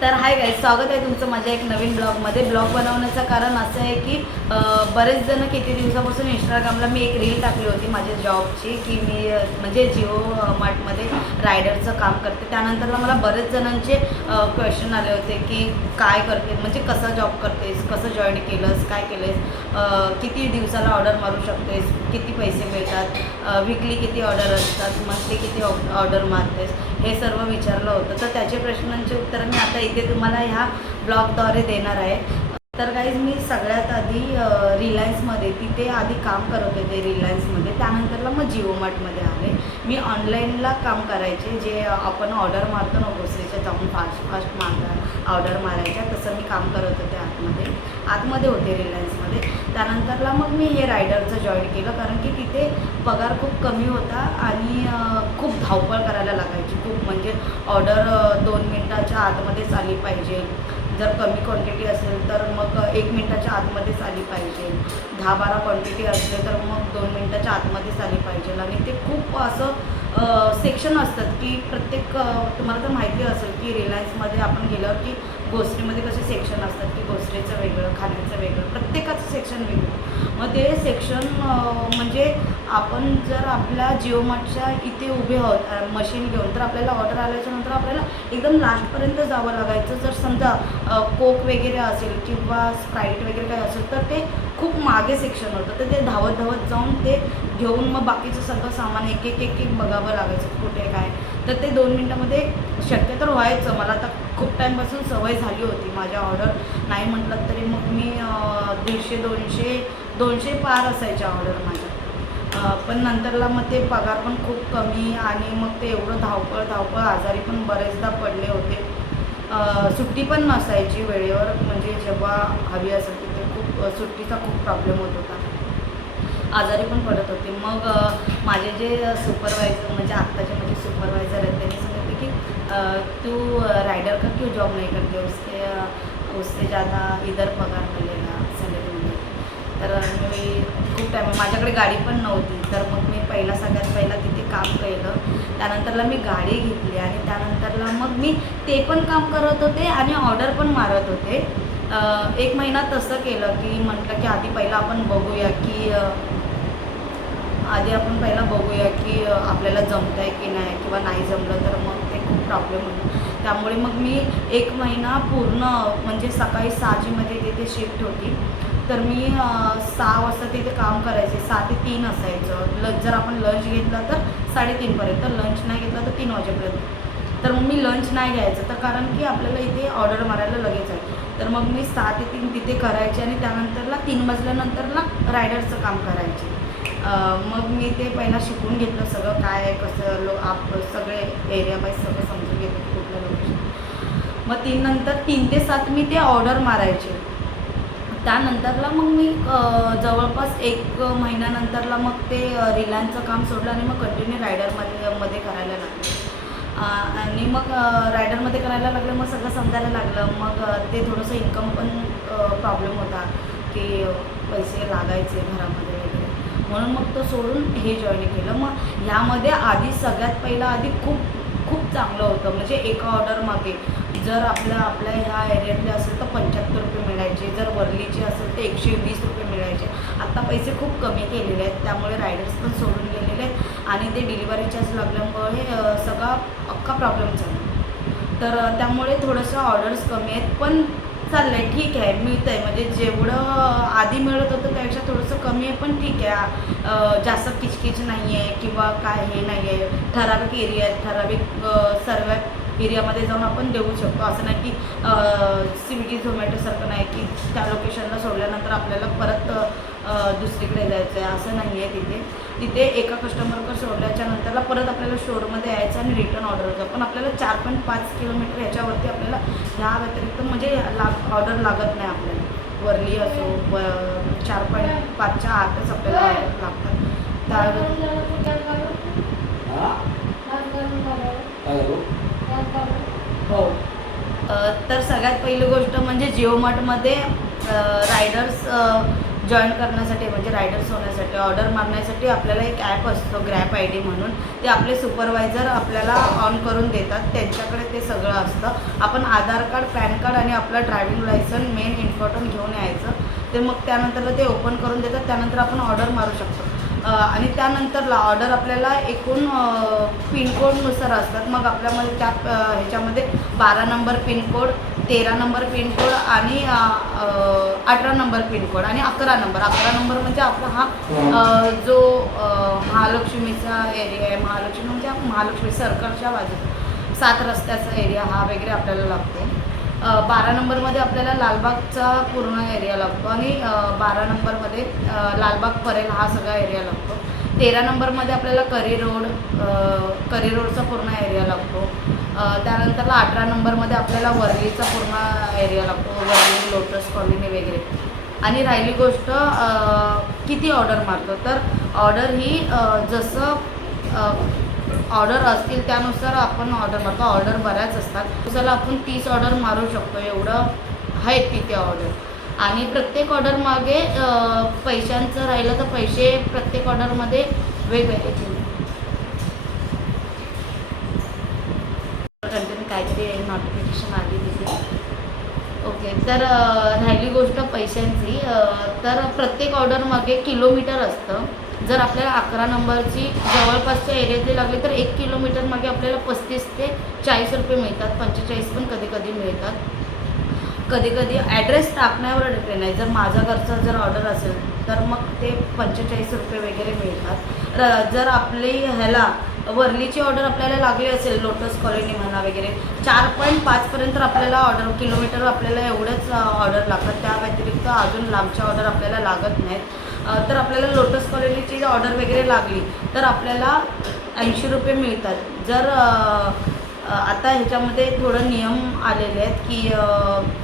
तर hi guys, स्वागत आहे तुमचं माझ्या एक नवीन ब्लॉगमध्ये. ब्लॉग बनवण्याचं कारण असं आहे की बरेच जण किती दिवसापासून इंस्टाग्रामला मी एक रील टाकली होती माझ्या जॉबची, की मी म्हणजे जिओ मार्टमध्ये रायडरचं काम करते. त्यानंतरला मला बरेच जणांचे क्वेश्चन आले होते की काय करते, म्हणजे कसा जॉब करतेस, कसं जॉईन केलंस, काय केलंस, किती दिवसाला ऑर्डर मारू शकतेस, किती पैसे मिळतात, वीकली किती ऑर्डर असतात, मंथली किती ऑर्डर मारतेस, हे सर्व विचारलं होतं. तर त्याचे प्रश्नांचे उत्तर मी आता इथे तुम्हाला ह्या ब्लॉगद्वारे देणार आहे. तर गाईज, मी सगळ्यात आधी रिलायन्समध्ये तिथे आधी काम करत होते रिलायन्समध्ये. त्यानंतरला मग जिओ मार्टमध्ये आले. मी ऑनलाईनला काम करायचे, जे आपण ऑर्डर मारतो ना ग्रोसरीच्या, जाऊन फास्ट ऑर्डर मारायच्या, तसं मी काम करत होते आतमध्ये होते रिलायन्समध्ये. त्यानंतरला मग मी हे रायडरचं जॉईन केलं, कारण की तिथे पगार खूप कमी होता आणि खूप धावपळ करायला लागायची खूप. म्हणजे ऑर्डर 2 मिनटाच्या आतमध्येच आली पाहिजे. जर कमी क्वांटिटी असेल तर मग 1 मिनटाच्या आतमध्येच आली पाहिजे. 10-12 क्वांटिटी असले तर मग 2 मिनटाच्या आतमध्येच आली पाहिजे. आणि ते खूप असं सेक्शन असतात की प्रत्येक तुम्हाला तर माहिती असेल की रिलायन्समध्ये आपण गेल्यावर की ग्रोसरीमध्ये कसे सेक्शन असतात, की ग्रोसरीचं वेगळं, खाण्याचं वेगळं, प्रत्येकाचं सेक्शन वेगळं. मग ते सेक्शन म्हणजे आपण जर आपल्या जिओ मार्टच्या इथे उभे आहोत मशीन घेऊन, तर आपल्याला ऑर्डर आल्याच्यानंतर आपल्याला एकदम लास्टपर्यंत जावं लागायचं. जर समजा कोक वगैरे असेल किंवा स्प्राईट वगैरे काही असेल तर ते खूप मागे सेक्शन होतं. तर ते धावत जाऊन ते घेऊन मग बाकीचं सगळं सामान एक एक बघावं लागायचं कुठे काय. तर ते 2 मिनटामध्ये शक्य तर व्हायचं. मला आता खूप टाईमपासून सवय झाली होती. माझ्या ऑर्डर नाही म्हटलं तरी मग मी 150-200 पार असायच्या ऑर्डर माझ्या. पण नंतरला मग ते पगार पण खूप कमी आणि मग ते एवढं धावपळ, आजारी पण बरेचदा पडले होते. सुट्टी पण नसायची वेळेवर, म्हणजे जेव्हा हवी असेल तिथे खूप सुट्टीचा खूप प्रॉब्लेम होत होता. आजारी पण पडत होते. मग माझे जे सुपरवायझर, म्हणजे आत्ताचे माझे सुपरवायझर आहेत, त्यांनी सांगितलं की तू राइडर का क्यों जॉब नहीं करते, उससे ज़्यादा इधर पगार मिलेगा सॅलरीमध्ये. तर मी खूप टाईम, माझ्याकडे गाडी पण नव्हती, तर मग मी सगळ्यात पहिला तिथे काम केलं. त्यानंतरला मी गाडी घेतली आणि त्यानंतरला मग मी ते पण काम करत होते आणि ऑर्डर पण मारत होते. 1 महिना तसं केलं की म्हटलं की आधी आपण बघूया की आपल्याला जमतं आहे की नाही, किंवा नाही जमलं तर मग ते खूप प्रॉब्लेम होतो. त्यामुळे मग मी 1 महिना पूर्ण, म्हणजे सकाळी 6:00मध्ये तिथे शिफ्ट होती, तर मी 6 वाजता तिथे काम करायचे. 6 ते 3 असायचं. जर आपण लंच घेतला तर 3:30पर्यंत, लंच नाही घेतला तर 3 वाजेपर्यंत. तर मग मी लंच नाही घ्यायचं, तर कारण की आपल्याला इथे ऑर्डर मारायला लगेच आहे. तर मग मी 6 ते 3 तिथे करायचे आणि त्यानंतरला 3 वाजल्यानंतरला रायडरचं काम करायचे. मग मी ते पहिला शिकून घेतलं सगळं, काय आहे कसं सगळे एरिया वाईज सगळं समजून घेतलं कुठलं लोकेशन. मग 3 ते 7 मी ते ऑर्डर मारायचे. त्यानंतरला मग मी जवळपास 1 महिन्यानंतरला मग ते रिलायन्सचं काम सोडलं आणि मग कंटिन्यू रायडरमध्ये करायला लागले. आणि मग रायडरमध्ये करायला लागलं, मग सगळं समजायला लागलं. मग ते थोडंसं इन्कम पण प्रॉब्लेम होता की पैसे लागायचे घरामध्ये वगैरे, म्हणून मग तो सोडून हे जॉईन केलं. मग ह्यामध्ये सगळ्यात आधी खूप चांगलं होतं. म्हणजे एका ऑर्डर मागे जर आपल्या ह्या एरियातले असेल तर 75 रुपये मिळायचे, जर वरलीचे असेल तर 120 रुपये मिळायचे. आत्ता पैसे खूप कमी केलेले आहेत, त्यामुळे रायडर्स पण सोडून गेलेले आहेत आणि ते डिलिव्हरी चार्ज लागल्यामुळे सगळा अख्खा प्रॉब्लेम झाला. तर त्यामुळे थोडंसं ऑर्डर्स कमी आहेत, पण चाललं आहे, ठीक आहे, मिळतं आहे. म्हणजे जेवढं आधी मिळत होतं त्यापेक्षा थोडंसं कमी आहे, पण ठीक आहे. जास्त किचकिच नाही आहे किंवा काय हे नाही आहे. ठराविक एरिया आहेत, ठराविक सर्व एरियामध्ये जाऊन आपण देऊ शकतो. असं नाही की स्विगी झोमॅटोसारखं नाही की त्या लोकेशनला सोडल्यानंतर आपल्याला परत दुसरीकडे जायचं आहे, असं नाही आहे. तिथे एका कस्टमरकडे सोडल्याच्या नंतरला परत आपल्याला शोरूममध्ये यायचं आणि रिटर्न ऑर्डर होतं. पण आपल्याला 4.5 किलोमीटर ह्याच्यावरती आपल्याला ह्या व्यतिरिक्त म्हणजे ऑर्डर लागत नाही आपल्याला. वरली असो 4.5च्या आतच आपल्याला ऑर्डर लागतात. हो. तर सगळ्यात पहिली गोष्ट म्हणजे जिओ मार्टमध्ये रायडर्स जॉईन करण्यासाठी म्हणजे रायडर्स होण्यासाठी ऑर्डर मारण्यासाठी आपल्याला एक ॲप असतो ग्रॅप आय डी म्हणून. ते आपले सुपरवायझर आपल्याला ऑन करून देतात. त्यांच्याकडे ते सगळं असतं. आपण आधार कार्ड, पॅन कार्ड आणि आपलं ड्रायव्हिंग लायसन मेन इम्पॉर्टंट घेऊन यायचं. ते मग त्यानंतरला ते ओपन करून देतात. त्यानंतर आपण ऑर्डर मारू शकतो. आणि त्यानंतरला ऑर्डर आपल्याला एकूण पिनकोडनुसार असतात. मग आपल्यामध्ये त्या ह्याच्यामध्ये 12 नंबर पिनकोड, 13 नंबर पिनकोड आणि 18 नंबर पिनकोड आणि 11 नंबर. 11 नंबर म्हणजे आपला हा जो महालक्ष्मीचा एरिया आहे. महालक्ष्मी म्हणजे महालक्ष्मी सर्कलच्या बाजूला 7 रस्त्याचा एरिया हा वगैरे आपल्याला लागतो. 12 नंबरमध्ये आपल्याला लालबागचा पूर्ण एरिया लागतो आणि 12 नंबरमध्ये लालबाग परेल हा सगळा एरिया लागतो. 13 नंबरमध्ये आपल्याला करी रोडचा पूर्ण एरिया लागतो. त्यानंतरला 18 नंबरमध्ये आपल्याला वर्लीचा पूर्ण एरिया लागतो. वर्ली, लोटस कॉलनी वगैरे. आणि राहिली गोष्ट किती ऑर्डर मारतो, तर ऑर्डर ही जसं ऑर्डर असतील त्यानुसार आपण ऑर्डर मारतो. ऑर्डर बऱ्याच असतात. दिवसाला आपण 30 ऑर्डर मारू शकतो, एवढं आहेत तिथे ऑर्डर. आणि प्रत्येक ऑर्डर मागे पैशांचं राहिलं तर पैसे प्रत्येक ऑर्डरमध्ये वेगवेगळे कंटिन्यू काहीतरी नोटिफिकेशन आली तिथे. ओके, तर राहिली गोष्ट पैशांची. तर प्रत्येक ऑर्डर मागे किलोमीटर असतं. जर आपल्याला 11 नंबरची जवळपासच्या एरियातली लागली तर 1 किलोमीटर मागे आपल्याला 35 ते 40 रुपये मिळतात. 45 पण कधी कधी मिळतात. कधी कधी ॲड्रेस टाकण्यावर डिपेंड आहे. जर माझ्या घरचं जर ऑर्डर असेल तर मग ते 45 रुपये वगैरे मिळतात. जर आपली वर्लीची ऑर्डर आपल्याला लागली असेल, लोटस कॉलनी म्हणा वगैरे, 4.5पर्यंत आपल्याला ऑर्डर किलोमीटर आपल्याला एवढंच ऑर्डर लागतात. त्या व्यतिरिक्त अजून लांबच्या ऑर्डर आपल्याला लागत नाहीत. तर आपल्याला लोटस कॉलनीची ऑर्डर वगैरे लागली तर आपल्याला 80 रुपये मिळतात. जर आता ह्याच्यामध्ये थोडं नियम आलेले आहेत की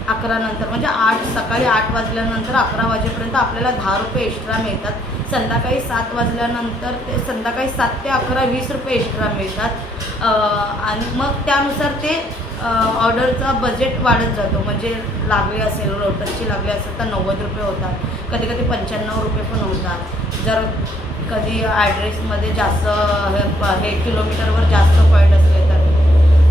11 नंतर म्हणजे सकाळी 8 वाजल्यानंतर 11 वाजेपर्यंत आपल्याला 10 रुपये एक्स्ट्रा मिळतात. संध्याकाळी 7 वाजल्यानंतर संध्याकाळी 7 ते 11 20 रुपये एक्स्ट्रा मिळतात. आणि मग त्यानुसार ते ऑर्डरचा बजेट वाढत जातो. म्हणजे लागली असेल, लोटसची लागली असेल तर 90 रुपये होतात. कधी कधी 95 रुपये पण होतात. जर कधी ॲड्रेसमध्ये जास्त हे किलोमीटरवर जास्त पॉईंट असले तर.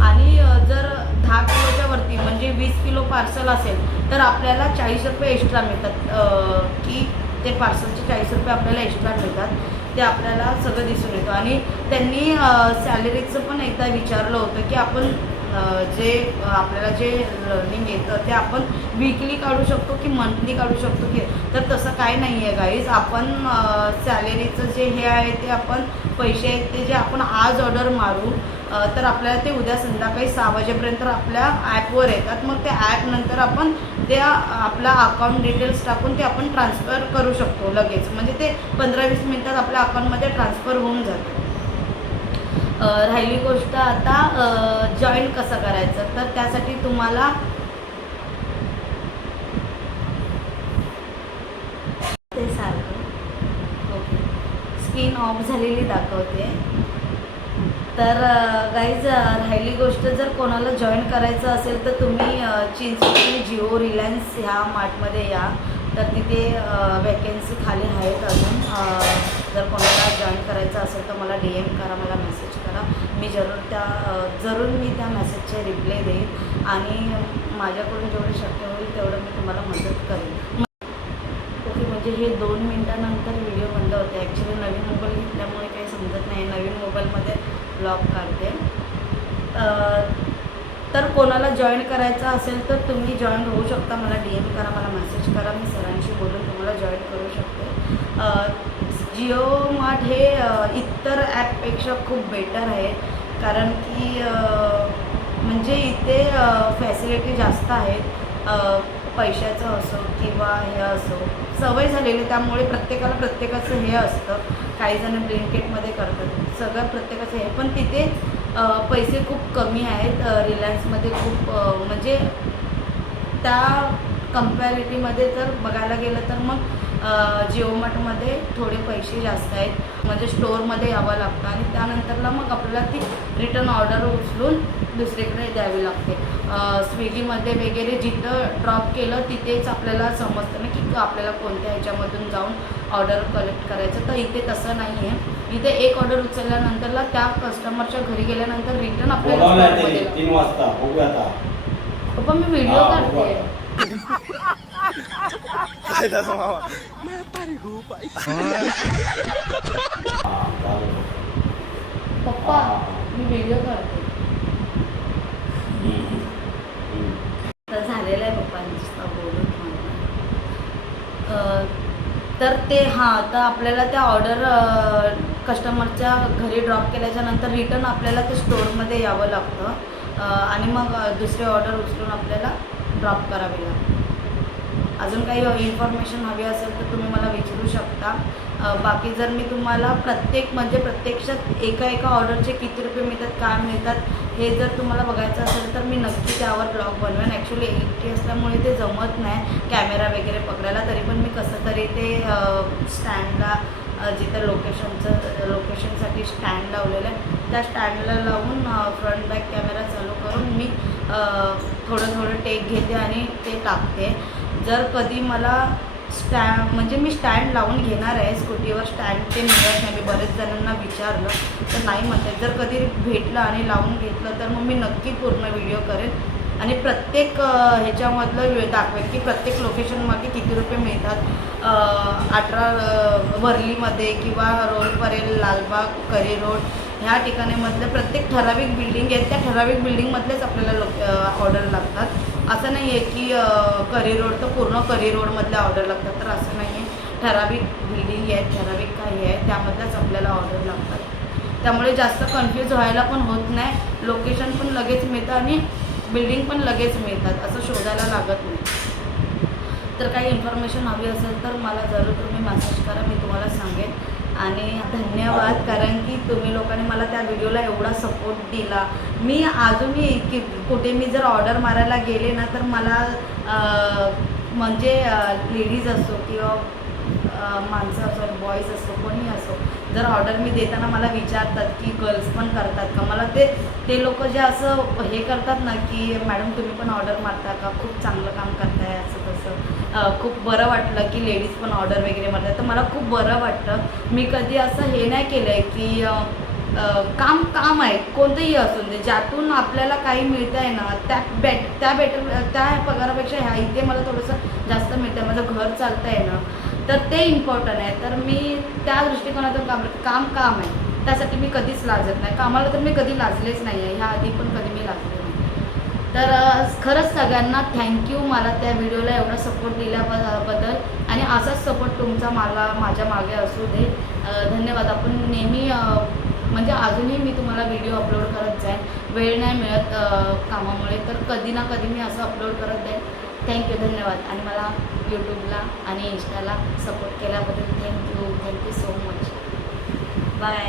आणि जर 10 किलोच्या वरती म्हणजे 20 किलो पार्सल असेल तर आपल्याला 40 रुपये एक्स्ट्रा मिळतात. की ते पार्सलचे 40 रुपये आपल्याला एक्स्ट्रा मिळतात. ते आपल्याला सगळं दिसून येतं. आणि त्यांनी सॅलरीचं पण एकदा विचारलं होतं की आपण आपल्याला जे लर्निंग येतं ते आपण वीकली काढू शकतो की मंथली काढू शकतो की, तर तसं काय नाही आहे गाईज. आपण सॅलरीचं जे हे आहे ते आपण पैसे आहेत ते जे आपण आज ऑर्डर मारू तर आपल्याला ते उद्या संध्याकाळी 6 वाजेपर्यंत आपल्या ॲपवर येतात. मग त्या ॲपनंतर आपण त्या आपला अकाउंट डिटेल्स टाकून ते आपण ट्रान्सफर करू शकतो लगेच. म्हणजे ते 15-20 मिनटात आपल्या अकाउंटमध्ये ट्रान्सफर होऊन जातं. राहिली गोष्ट आता जॉईन कसं करायचं, तर त्यासाठी तुम्हाला ते सारखं ओके स्क्रीन ऑफ झालेली दाखवते. तर गाईज राहिली गोष्ट, जर कोणाला जॉईन करायचं असेल तर तुम्ही चिंचवड, जिओ, रिलायन्स ह्या मार्टमध्ये या. तर तिथे वॅकेन्सी खाली आहेत अजून. जर कोणाला जॉईन करायचं असेल तर मला DM करा, मला मेसेज करा. मी जरूर मी त्या मेसेजचे रिप्लाय देईन आणि माझ्याकडून जेवढं शक्य होईल तेवढं मी तुम्हाला मदत करेन. ओके, म्हणजे हे 2 मिनटानंतर व्हिडिओ बंद होते. ॲक्च्युली नवीन मोबाईल घेतल्यामुळे काही समजत नाही. नवीन मोबाईलमध्ये ब्लॉग काढते. तर कोणाला जॉईन करायचं असेल तर तुम्ही जॉईन होऊ शकता. मला DM करा, मला मेसेज करा. मी सरांशी बोलून तुम्हाला जॉईन करू शकते. जिओ मार्ट हे इतर ॲपपेक्षा खूप बेटर आहे. कारण की म्हणजे इथे फॅसिलिटी जास्त आहेत. पैशाचं असो किंवा हे असो, सवय झालेली. त्यामुळे प्रत्येकाचं हे असतं. काही जण ब्लिंकिटमध्ये करतात, सगळं प्रत्येकाचं हे. पण तिथे पैसे खूप कमी आहेत. रिलायन्समध्ये खूप म्हणजे त्या कम्पॅरिटीमध्ये जर बघायला गेलं तर मग जिओमार्टमध्ये थोडे पैसे जास्त आहेत, म्हणजे स्टोअरमध्ये यावं लागतं आणि त्यानंतरला मग आपल्याला ती रिटर्न ऑर्डर उचलून दुसरीकडे द्यावी लागते. स्विगीमध्ये वगैरे जिथं ड्रॉप केलं तिथेच आपल्याला समजतं ना की आपल्याला कोणत्या ह्याच्यामधून जाऊन ऑर्डर कलेक्ट करायचं. तर इथे तसं नाही आहे. इथे एक ऑर्डर उचलल्यानंतरला त्या कस्टमरच्या घरी गेल्यानंतर रिटर्न आपल्याला 3 वाजता बघूया आता. पप्पा मी व्हिडिओ काढते. पप्पा मी व्हिडिओ काढते. तर झालेलं आहे पप्पांचा बोलून. तर ते तर आपल्याला त्या ऑर्डर कस्टमरच्या घरी ड्रॉप केल्याच्यानंतर रिटर्न आपल्याला ते स्टोअरमध्ये यावं लागतं आणि मग दुसरी ऑर्डर उचलून आपल्याला ड्रॉप करावी लागते. अजून काही इन्फॉर्मेशन हवी असेल तर तुम्ही मला विचारू शकता. बाकी जर मी तुम्हाला प्रत्यक्षात एका ऑर्डरचे किती रुपये मिळतात, काय मिळतात हे जर तुम्हाला बघायचं असेल तर मी नक्की त्यावर ब्लॉग बनवेन. ॲक्च्युली एकटी असल्यामुळे ते जमत नाही कॅमेरा वगैरे पकडायला. तरी पण मी कसं तरी ते स्टँडला जिथं लोकेशनसाठी स्टँड लावलेलं आहे त्या स्टँडला लावून फ्रंट बॅक कॅमेरा चालू करून मी थोडं टेक घेते आणि ते टाकते. जर कधी मला मी स्टँड लावून घेणार आहे स्कूटीवर, स्टँड ते मिळत नाही. मी बरेच जणांना विचारलं तर नाही म्हणते. जर कधी भेटलं आणि लावून घेतलं तर मग मी नक्की पूर्ण व्हिडिओ करेन आणि प्रत्येक ह्याच्यामधलं दाखवेन की प्रत्येक लोकेशनमागे किती रुपये मिळतात. 18 वर्लीमध्ये किंवा रोड परेल, लालबाग, करी रोड ह्या ठिकाणीमधलं प्रत्येक ठराविक बिल्डिंग आहेत, त्या ठराविक बिल्डिंगमधलेच आपल्याला ऑर्डर लागतात. असं नाही आहे की करी रोड तर पूर्ण करी रोडमधल्या ऑर्डर लागतात, तर असं नाही आहे. ठराविक बिल्डिंग आहेत, ठराविक काही आहे त्यामधल्याच आपल्याला ऑर्डर लागतात. त्यामुळे जास्त कन्फ्यूज व्हायला पण होत नाही. लोकेशन पण लगेच मिळतं आणि बिल्डिंग पण लगेच मिळतात, असं शोधायला लागत नाही. तर काही इन्फॉर्मेशन हवी असेल तर मला जरूर तुम्ही मेसेज करा, मी तुम्हाला सांगेन. आणि धन्यवाद, कारण की तुम्ही लोकांनी मला त्या व्हिडिओला एवढा सपोर्ट दिला. मी अजूनही कुठे मी जर ऑर्डर मारायला गेले ना तर मला म्हणजे लेडीज असो किंवा माणसं असो, बॉईज असो, कोणी असो, जर ऑर्डर मी देताना मला विचारतात की गर्ल्स पण करतात का. मला ते लोक जे असं हे करतात ना की मॅडम तुम्ही पण ऑर्डर मारता का, खूप चांगलं काम करताय, असं तसं खूप बरं वाटलं की लेडीज पण ऑर्डर वगैरे मारतात. तर मला खूप बरं वाटतं. मी कधी असं हे नाही केलं आहे की काम आहे कोणतंही असून दे, ज्यातून आपल्याला काही मिळतं आहे ना त्या पगारापेक्षा इथे मला थोडंसं जास्त मिळतं आहे, माझं घर चालतं आहे ना, तर ते इम्पॉर्टंट आहे. तर मी त्या दृष्टिकोनातून काम आहे, त्यासाठी मी कधीच लाजत नाही. कामाला तर मी कधी लाजलेच नाही आहे, ह्या आधी पण कधी मी लाजले नाही. तर खरंच सगळ्यांना थँक्यू मला त्या व्हिडिओला एवढा सपोर्ट दिल्याबद्दल आणि असाच सपोर्ट तुमचा माझ्या मागे असू दे. धन्यवाद. आपण नेहमी म्हणजे अजूनही मी तुम्हाला व्हिडिओ अपलोड करत जाईन. वेळ नाही मिळत कामामुळे, तर कधी ना कधी मी असं अपलोड करत जाईन. थँक्यू, धन्यवाद. आणि मला यूट्यूबला आणि इंस्टाला सपोर्ट केल्याबद्दल थँक्यू सो मच. बाय.